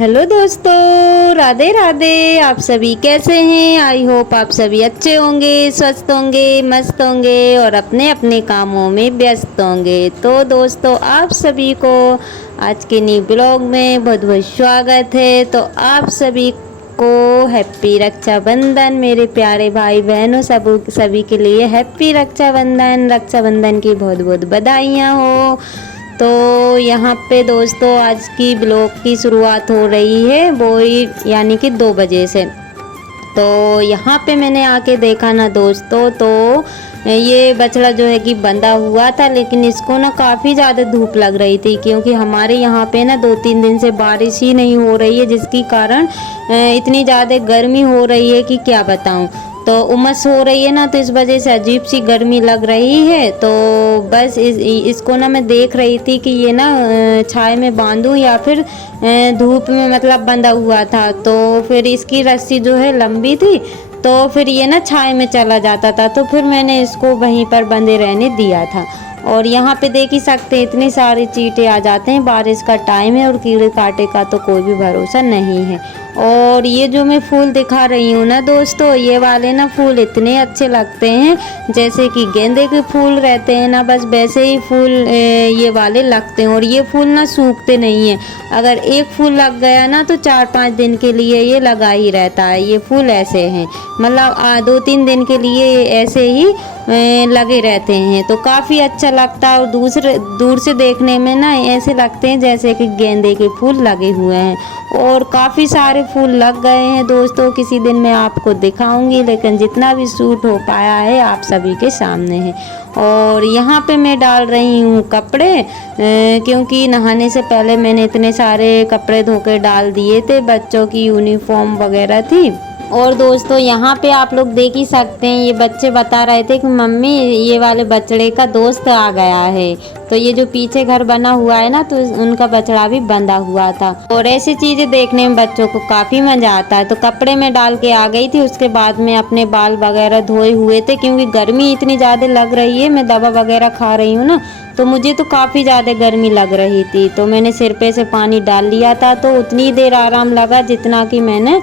Hello दोस्तों, राधे राधे। आप सभी कैसे हैं? आई होप आप सभी अच्छे होंगे, स्वस्थ होंगे, मस्त होंगे और अपने अपने कामों में व्यस्त होंगे। तो दोस्तों, आप सभी को आज के न्यू ब्लॉग में बहुत बहुत स्वागत है। तो आप सभी को हैप्पी रक्षाबंधन। मेरे प्यारे भाई बहनों सभी के लिए हैप्पी रक्षाबंधन। रक्षाबंधन की बहुत बहुत बधाइयाँ हो। तो यहाँ पे दोस्तों आज की ब्लॉग की शुरुआत हो रही है वो यानी कि 2 बजे से। तो यहाँ पे मैंने आके देखा ना दोस्तों, तो ये बछड़ा जो है कि बंधा हुआ था, लेकिन इसको ना काफ़ी ज़्यादा धूप लग रही थी, क्योंकि हमारे यहाँ पे ना 2-3 दिन से बारिश ही नहीं हो रही है, जिसके कारण इतनी ज़्यादा गर्मी हो रही है कि क्या बताऊँ। तो उमस हो रही है ना, तो इस वजह से अजीब सी गर्मी लग रही है। तो बस इसको ना मैं देख रही थी कि ये ना छाए में बांधूं या फिर धूप में, मतलब बंधा हुआ था। तो फिर इसकी रस्सी जो है लंबी थी, तो फिर ये ना छाए में चला जाता था, तो फिर मैंने इसको वहीं पर बंधे रहने दिया था। और यहाँ पे देख ही सकते हैं इतनी सारी चींटे आ जाते हैं, बारिश का टाइम है और कीड़े कांटे का तो कोई भी भरोसा नहीं है। और ये जो मैं फूल दिखा रही हूँ ना दोस्तों, ये वाले ना फूल इतने अच्छे लगते हैं, जैसे कि गेंदे के फूल रहते हैं ना, बस वैसे ही फूल ये वाले लगते हैं। और ये फूल ना सूखते नहीं हैं। अगर एक फूल लग गया ना तो 4-5 दिन के लिए ये लगा ही रहता है। ये फूल ऐसे हैं, मतलब 2-3 दिन के लिए ऐसे ही लगे रहते हैं। तो काफ़ी अच्छा लगता है। और दूर से देखने में ना ऐसे लगते हैं जैसे कि गेंदे के फूल लगे हुए हैं। और काफ़ी सारे फूल लग गए हैं दोस्तों, किसी दिन मैं आपको दिखाऊंगी, लेकिन जितना भी शूट हो पाया है आप सभी के सामने है। और यहाँ पे मैं डाल रही हूँ कपड़े, क्योंकि नहाने से पहले मैंने इतने सारे कपड़े धो के डाल दिए थे, बच्चों की यूनिफॉर्म वगैरह थी। और दोस्तों यहाँ पे आप लोग देख ही सकते हैं, ये बच्चे बता रहे थे कि मम्मी ये वाले बछड़े का दोस्त आ गया है। तो ये जो पीछे घर बना हुआ है ना, तो उनका बछड़ा भी बंधा हुआ था। और ऐसी चीज़ें देखने में बच्चों को काफ़ी मज़ा आता है। तो कपड़े में डाल के आ गई थी। उसके बाद में अपने बाल वगैरह धोए हुए थे, क्योंकि गर्मी इतनी ज़्यादा लग रही है। मैं दवा वगैरह खा रही हूँ ना, तो मुझे तो काफ़ी ज़्यादा गर्मी लग रही थी। तो मैंने सिर पे से पानी डाल लिया था, तो उतनी देर आराम लगा जितना कि मैंने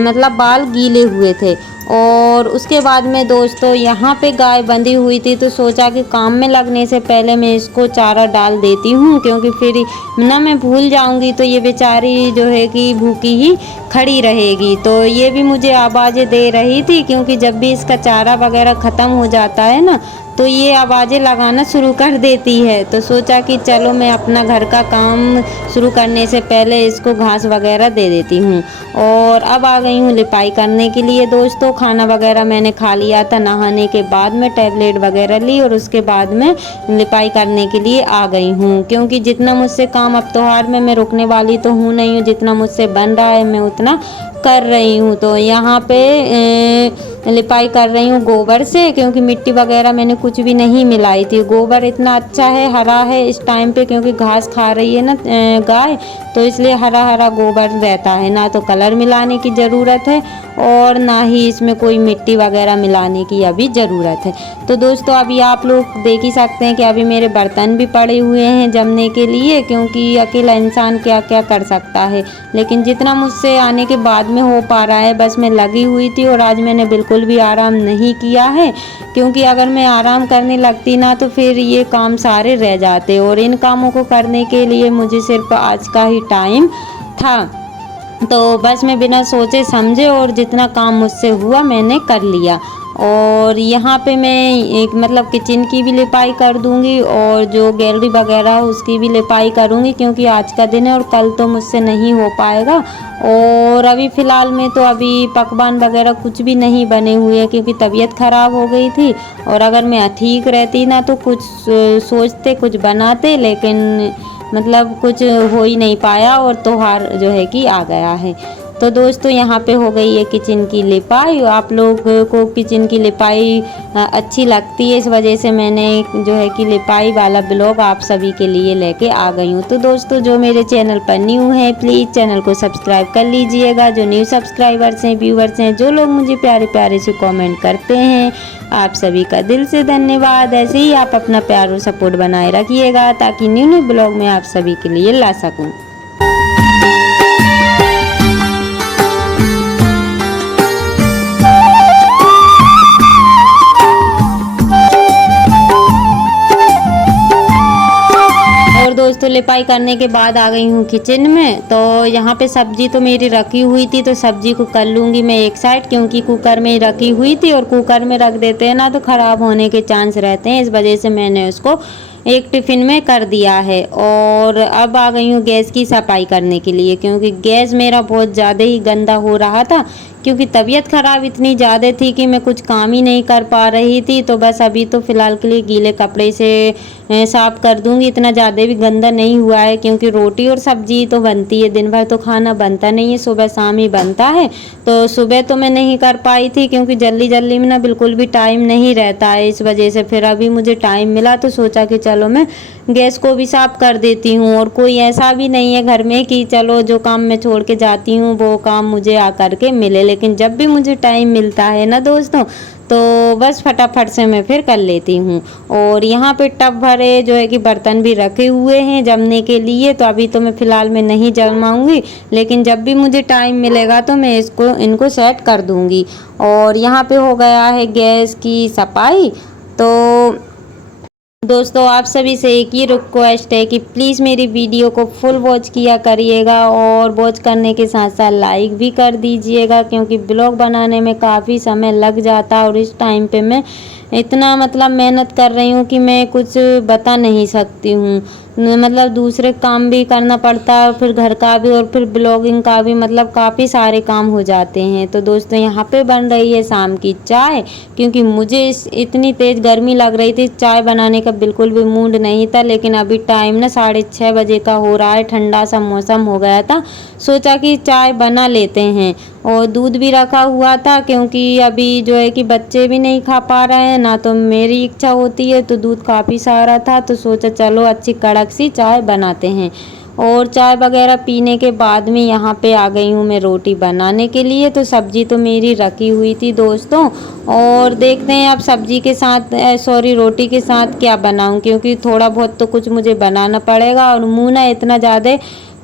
मतलब बाल गीले हुए थे। और उसके बाद में दोस्तों यहाँ पे गाय बंधी हुई थी, तो सोचा कि काम में लगने से पहले मैं इसको चारा डाल देती हूँ, क्योंकि फिर ना मैं भूल जाऊँगी तो ये बेचारी जो है कि भूखी ही खड़ी रहेगी। तो ये भी मुझे आवाज़ें दे रही थी, क्योंकि जब भी इसका चारा वगैरह ख़त्म हो जाता है ना, तो ये आवाज़ें लगाना शुरू कर देती है। तो सोचा कि चलो मैं अपना घर का काम शुरू करने से पहले इसको घास वगैरह दे देती हूँ। और अब आ गई हूँ लिपाई करने के लिए दोस्तों। खाना वगैरह मैंने खा लिया था, नहाने के बाद में टैबलेट वगैरह ली, और उसके बाद में लिपाई करने के लिए आ गई हूँ। क्योंकि जितना मुझसे काम, अब त्योहार में मैं रुकने वाली तो हूँ नहीं हूँ, जितना मुझसे बन रहा है मैं उतना कर रही हूँ। तो यहाँ पे लिपाई कर रही हूँ गोबर से, क्योंकि मिट्टी वगैरह मैंने कुछ भी नहीं मिलाई थी। गोबर इतना अच्छा है, हरा है इस टाइम पे, क्योंकि घास खा रही है ना गाय, तो इसलिए हरा हरा गोबर रहता है। ना तो कलर मिलाने की ज़रूरत है और ना ही इसमें कोई मिट्टी वगैरह मिलाने की अभी ज़रूरत है। तो दोस्तों अभी आप लोग देख ही सकते हैं कि अभी मेरे बर्तन भी पड़े हुए हैं जमने के लिए, क्योंकि अकेला इंसान क्या क्या कर सकता है। लेकिन जितना मुझसे आने के बाद में हो पा रहा है, बस मैं लगी हुई थी। और आज मैंने बिल्कुल भी आराम नहीं किया है, क्योंकि अगर मैं आराम करने लगती ना तो फिर ये काम सारे रह जाते। और इन कामों को करने के लिए मुझे सिर्फ आज का ही टाइम था। तो बस मैं बिना सोचे समझे और जितना काम मुझसे हुआ मैंने कर लिया। और यहाँ पे मैं एक मतलब किचन की भी लिपाई कर दूँगी, और जो गैलरी वगैरह है उसकी भी लिपाई करूँगी, क्योंकि आज का दिन है और कल तो मुझसे नहीं हो पाएगा। और अभी फ़िलहाल में तो अभी पकवान वगैरह कुछ भी नहीं बने हुए हैं, क्योंकि तबीयत ख़राब हो गई थी। और अगर मैं ठीक रहती ना तो कुछ सोचते, कुछ बनाते, लेकिन मतलब कुछ हो ही नहीं पाया, और त्योहार जो है कि आ गया है। तो दोस्तों यहाँ पे हो गई है किचन की लिपाई। आप लोग को किचन की लिपाई अच्छी लगती है, इस वजह से मैंने जो है कि लिपाई वाला ब्लॉग आप सभी के लिए लेके आ गई हूँ। तो दोस्तों जो मेरे चैनल पर न्यू हैं, प्लीज़ चैनल को सब्सक्राइब कर लीजिएगा। जो न्यू सब्सक्राइबर्स हैं, व्यूवर्स हैं, जो लोग मुझे प्यारे प्यारे से कॉमेंट करते हैं, आप सभी का दिल से धन्यवाद। ऐसे ही आप अपना प्यार और सपोर्ट बनाए रखिएगा, ताकि न्यू न्यू ब्लॉग में आप सभी के लिए ला सकूँ। दोस्तों लिपाई करने के बाद आ गई हूँ किचन में। तो यहाँ पे सब्जी तो मेरी रखी हुई थी, तो सब्जी को कर लूँगी मैं एक साइड, क्योंकि कुकर में रखी हुई थी और कुकर में रख देते हैं ना तो ख़राब होने के चांस रहते हैं। इस वजह से मैंने उसको एक टिफ़िन में कर दिया है। और अब आ गई हूँ गैस की सफाई करने के लिए, क्योंकि गैस मेरा बहुत ज़्यादा ही गंदा हो रहा था, क्योंकि तबीयत ख़राब इतनी ज़्यादा थी कि मैं कुछ काम ही नहीं कर पा रही थी। तो बस अभी तो फ़िलहाल के लिए गीले कपड़े से साफ़ कर दूँगी। इतना ज़्यादा भी गंदा नहीं हुआ है, क्योंकि रोटी और सब्ज़ी तो बनती है, दिन भर तो खाना बनता नहीं है, सुबह शाम ही बनता है। तो सुबह तो मैं नहीं कर पाई थी, क्योंकि जल्दी जल्दी में ना बिल्कुल भी टाइम नहीं रहता है, इस वजह से फिर अभी मुझे टाइम मिला तो सोचा कि चलो मैं गैस को भी साफ़ कर देती हूँ। और कोई ऐसा भी नहीं है घर में कि चलो जो काम मैं छोड़ के जाती हूँ वो काम मुझे आ कर के मिले, लेकिन जब भी मुझे टाइम मिलता है ना दोस्तों, तो बस फटाफट से मैं फिर कर लेती हूँ। और यहाँ पे टब भरे जो है कि बर्तन भी रखे हुए हैं जमने के लिए, तो अभी तो मैं फ़िलहाल में नहीं जमाऊँगी, लेकिन जब भी मुझे टाइम मिलेगा तो मैं इनको सेट कर दूँगी। और यहाँ पे हो गया है गैस की सफाई। तो दोस्तों आप सभी से एक ही रिक्वेस्ट है कि प्लीज़ मेरी वीडियो को फुल वॉच किया करिएगा, और वॉच करने के साथ साथ लाइक भी कर दीजिएगा, क्योंकि ब्लॉग बनाने में काफ़ी समय लग जाता है और इस टाइम पे मैं इतना मतलब मेहनत कर रही हूँ कि मैं कुछ बता नहीं सकती हूँ। मतलब दूसरे काम भी करना पड़ता है, फिर घर का भी और फिर ब्लॉगिंग का भी, मतलब काफ़ी सारे काम हो जाते हैं। तो दोस्तों यहाँ पे बन रही है शाम की चाय, क्योंकि मुझे इतनी तेज़ गर्मी लग रही थी, चाय बनाने का बिल्कुल भी मूड नहीं था। लेकिन अभी टाइम ना 6:30 बजे का हो रहा है, ठंडा सा मौसम हो गया था, सोचा कि चाय बना लेते हैं। और दूध भी रखा हुआ था, क्योंकि अभी जो है कि बच्चे भी नहीं खा पा रहे हैं ना, तो मेरी इच्छा होती है, तो दूध काफ़ी सारा था, तो सोचा चलो अच्छी कड़क सी चाय बनाते हैं। और चाय वगैरह पीने के बाद में यहाँ पे आ गई हूँ मैं रोटी बनाने के लिए। तो सब्जी तो मेरी रखी हुई थी दोस्तों, और देखते हैं अब सब्जी के साथ सॉरी रोटी के साथ क्या बनाऊँ, क्योंकि थोड़ा बहुत तो कुछ मुझे बनाना पड़ेगा। और मुँह ना इतना ज़्यादा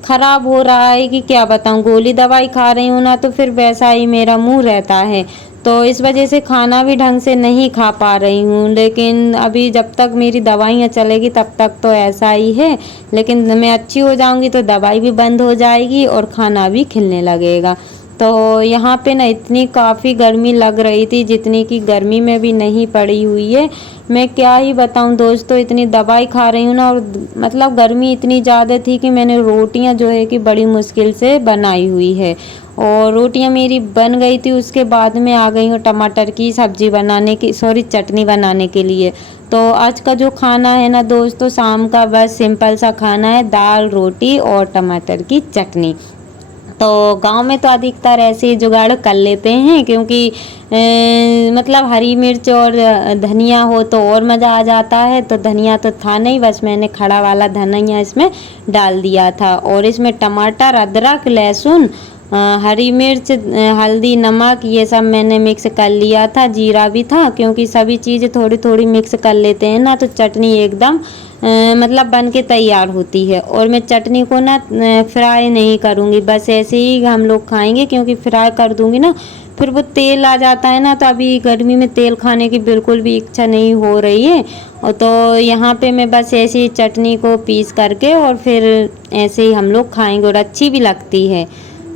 ख़राब हो रहा है कि क्या बताऊँ, गोली दवाई खा रही हूँ ना, तो फिर वैसा ही मेरा मुँह रहता है, तो इस वजह से खाना भी ढंग से नहीं खा पा रही हूँ। लेकिन अभी जब तक मेरी दवाइयाँ चलेगी तब तक तो ऐसा ही है, लेकिन मैं अच्छी हो जाऊँगी तो दवाई भी बंद हो जाएगी और खाना भी खिलने लगेगा। तो यहाँ पे ना इतनी काफ़ी गर्मी लग रही थी, जितनी कि गर्मी में भी नहीं पड़ी हुई है। मैं क्या ही बताऊँ दोस्तों, इतनी दवाई खा रही हूँ ना, और मतलब गर्मी इतनी ज़्यादा थी कि मैंने रोटियाँ जो है कि बड़ी मुश्किल से बनाई हुई है। और रोटियाँ मेरी बन गई थी, उसके बाद में आ गई हूँ टमाटर की सब्ज़ी बनाने की, सॉरी चटनी बनाने के लिए। तो आज का जो खाना है ना दोस्तों, शाम का बस सिंपल सा खाना है, दाल रोटी और टमाटर की चटनी। तो गांव में तो अधिकतर ऐसे ही जुगाड़ कर लेते हैं, क्योंकि मतलब हरी मिर्च और धनिया हो तो और मज़ा आ जाता है। तो धनिया तो था नहीं, बस मैंने खड़ा वाला धनिया इसमें डाल दिया था। और इसमें टमाटर, अदरक, लहसुन, हरी मिर्च, हल्दी, नमक, ये सब मैंने मिक्स कर लिया था, जीरा भी था, क्योंकि सभी चीज़ें थोड़ी थोड़ी मिक्स कर लेते हैं ना, तो चटनी एकदम मतलब बन के तैयार होती है। और मैं चटनी को ना फ्राई नहीं करूँगी, बस ऐसे ही हम लोग खाएंगे, क्योंकि फ्राई कर दूँगी ना फिर वो तेल आ जाता है ना, तो अभी गर्मी में तेल खाने की बिल्कुल भी इच्छा नहीं हो रही है। और तो यहाँ पे मैं बस ऐसे ही चटनी को पीस करके और फिर ऐसे ही हम लोग खाएंगे, और अच्छी भी लगती है।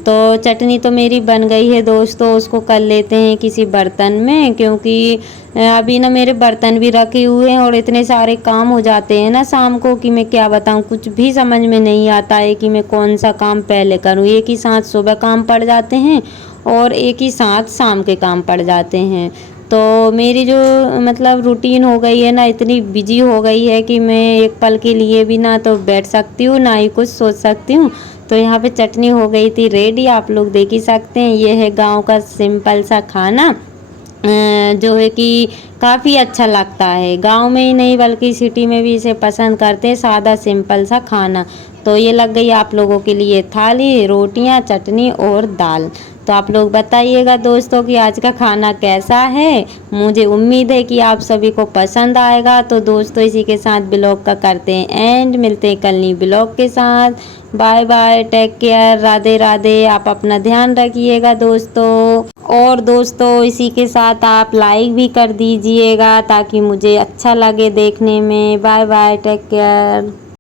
तो चटनी तो मेरी बन गई है दोस्तों, उसको कर लेते हैं किसी बर्तन में, क्योंकि अभी ना मेरे बर्तन भी रखे हुए हैं और इतने सारे काम हो जाते हैं ना शाम को कि मैं क्या बताऊं, कुछ भी समझ में नहीं आता है कि मैं कौन सा काम पहले करूं। एक ही साथ सुबह काम पड़ जाते हैं और एक ही साथ शाम के काम पड़ जाते हैं। तो मेरी जो मतलब रूटीन हो गई है ना, इतनी बिजी हो गई है कि मैं एक पल के लिए भी ना तो बैठ सकती हूँ, ना ही कुछ सोच सकती हूँ। तो यहाँ पे चटनी हो गई थी रेडी, आप लोग देख ही सकते हैं। ये है गांव का सिंपल सा खाना, जो है कि काफ़ी अच्छा लगता है। गांव में ही नहीं बल्कि सिटी में भी इसे पसंद करते हैं, सादा सिंपल सा खाना। तो ये लग गई आप लोगों के लिए थाली, रोटियां, चटनी और दाल। तो आप लोग बताइएगा दोस्तों कि आज का खाना कैसा है। मुझे उम्मीद है कि आप सभी को पसंद आएगा। तो दोस्तों इसी के साथ ब्लॉग का करते हैं एंड, मिलते हैं कल नई ब्लॉग के साथ। Bye bye, take care, Radhe Radhe. आप अपना ध्यान रखिएगा दोस्तों। और दोस्तों इसी के साथ आप लाइक भी कर दीजिएगा, ताकि मुझे अच्छा लगे देखने में। Bye bye, take care.